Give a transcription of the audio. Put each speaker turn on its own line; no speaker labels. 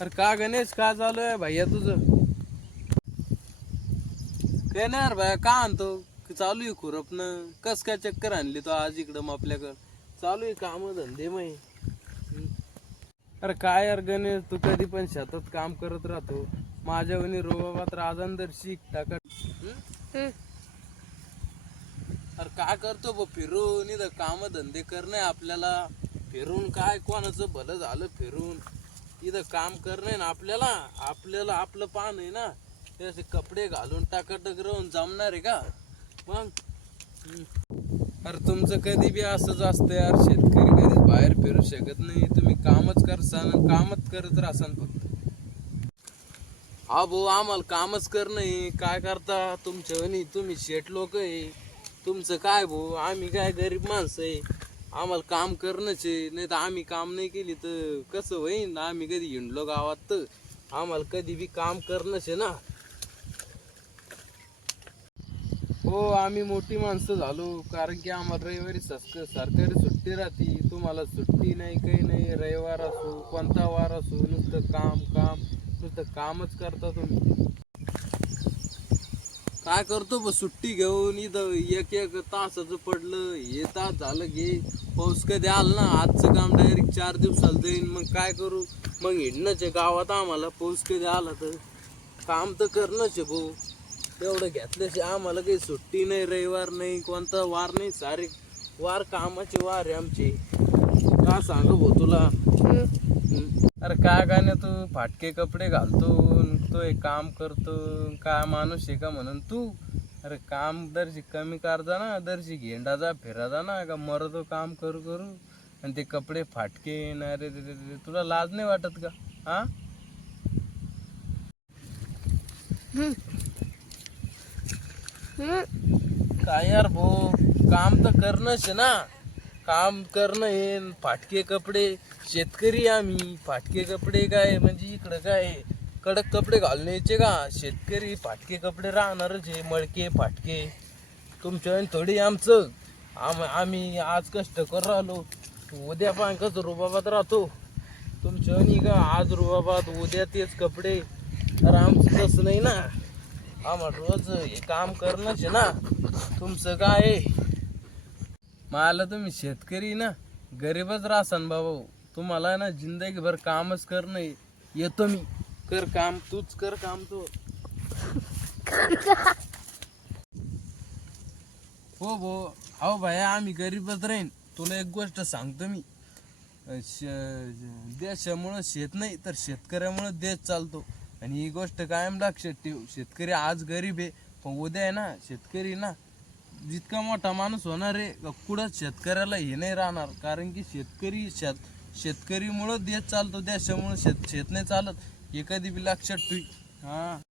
अरे का गणेश का चालू आहे भैया तुझं? काय नाही भैया का आणतो? चालू आहे खुरपणं. कस काय चक्कर आणली तो आज इकडं मग आपल्याकडं चालू आहे काम धंदे मग अरे काय यार गणेश तू कधी पण शेतात काम करत राहतो. माझ्या वनी रोबाबात राजांदर शिक टाका. अरे काय करतो बो फिरून? इथं काम धंदे करणे आपल्याला. फिरून काय? कोणाचं भलं झालं फिरून? इथं काम करणे ना आपल्याला आपल्याला आपलं पान आहे ना ते असे कपडे घालून टाकाटक राहून जमणार आहे का? मग? अरे तुमचं कधी बी असंच असतं यार शेतकरी कधीच बाहेर फिरू शकत नाही. तुम्ही कामच करसान कामच करत राहसान फक्त. हा भाऊ आम्हाला कामच कर नाही काय करता तुमच्या तुम्ही शेट लोक आहे. तुमचं काय भाऊ? आम्ही काय गरीब माणसं आहे. आम्हाला काम करणंच आहे नाही तर आम्ही काम नाही केली तर कसं होईन? आम्ही कधी हिंडलो गावात तर आम्हाला कधी बी काम करणंच आहे ना. हो आम्ही मोठी माणसं झालो कारण की आम्हाला रविवारी सस्क सरकारी सुट्टी राहते. तुम्हाला सुट्टी नाही काही नाही रविवार असो कोणता वार असो नुसतं काम काम नुसतं कामच करता तुम्ही. काय करतो बस सुट्टी घेऊन इथं एक एक तासाचं पडलं हे तास झालं घे पाऊस कधी आला ना आजचं काम डायरेक्ट चार दिवसाला जाईन मग काय करू? मग हिंडणंच आहे गावात आम्हाला पाऊस कधी आला तर. काम तर करणंच आहे भाऊ. तेवढं घेतल्याशिवाय आम्हाला काही सुट्टी नाही रविवार नाही कोणता वार नाही सारे वार कामाचे वार आहे आमचे. का सांगू भाऊ तुला? अरे काय काय नाही तू? फाटके कपडे घालतो तो एक काम करतो काय माणूस आहे का म्हणून तू? अरे काम दर्शी कमी करजा ना दर्शी घेंडा जा फिरा जा ना का मरतो काम करू करू? आणि ते कपडे फाटके अरे रे तुला लाज नाही वाटत का? हा? काय यार भाऊ काम तर करणंच आहे ना. काम करणं हे फाटके कपडे शेतकरी आम्ही फाटके कपडे काय म्हणजे इकडं काय कडक कपडे घालून यायचे का? शेतकरी फाटके कपडे राहणारच हे मळके फाटके. तुमच्या थोडी आमचं. आम आम्ही आज कष्ट कर राहिलो. उद्या पण कसं रुबाबात राहतो. तुमच्या का? आज रुबाबात उद्या तेच कपडे. तर आमचं तसं नाही ना. आम्हाला रोज हे काम करणंच आहे ना. तुमचं काय? आहे मला तुम्ही शेतकरी ना गरीबच राहसान बाबा तुम्हाला ना जिंदगीभर कामच करणं नाही येतो मी. कर काम तूच कर काम तू. हो भो अहो भाया आम्ही गरीबच राहीन. तुला एक गोष्ट सांगतो मी. श- देशामुळं शेत नाही तर शेतकऱ्यामुळं देश चालतो. आणि ही गोष्ट कायम लक्षात ठेव. शेतकरी आज गरीब आहे पण उद्या आहे ना शेतकरी ना जितका मोठा माणूस होणार आहे कुठं शेतकऱ्याला हे नाही राहणार. कारण की शेतकरी शेत शेतकरीमुळं देश चालतो देशामुळं शेत शेत नाही चालत. एखादी बी लक्षात ठेवी. हा.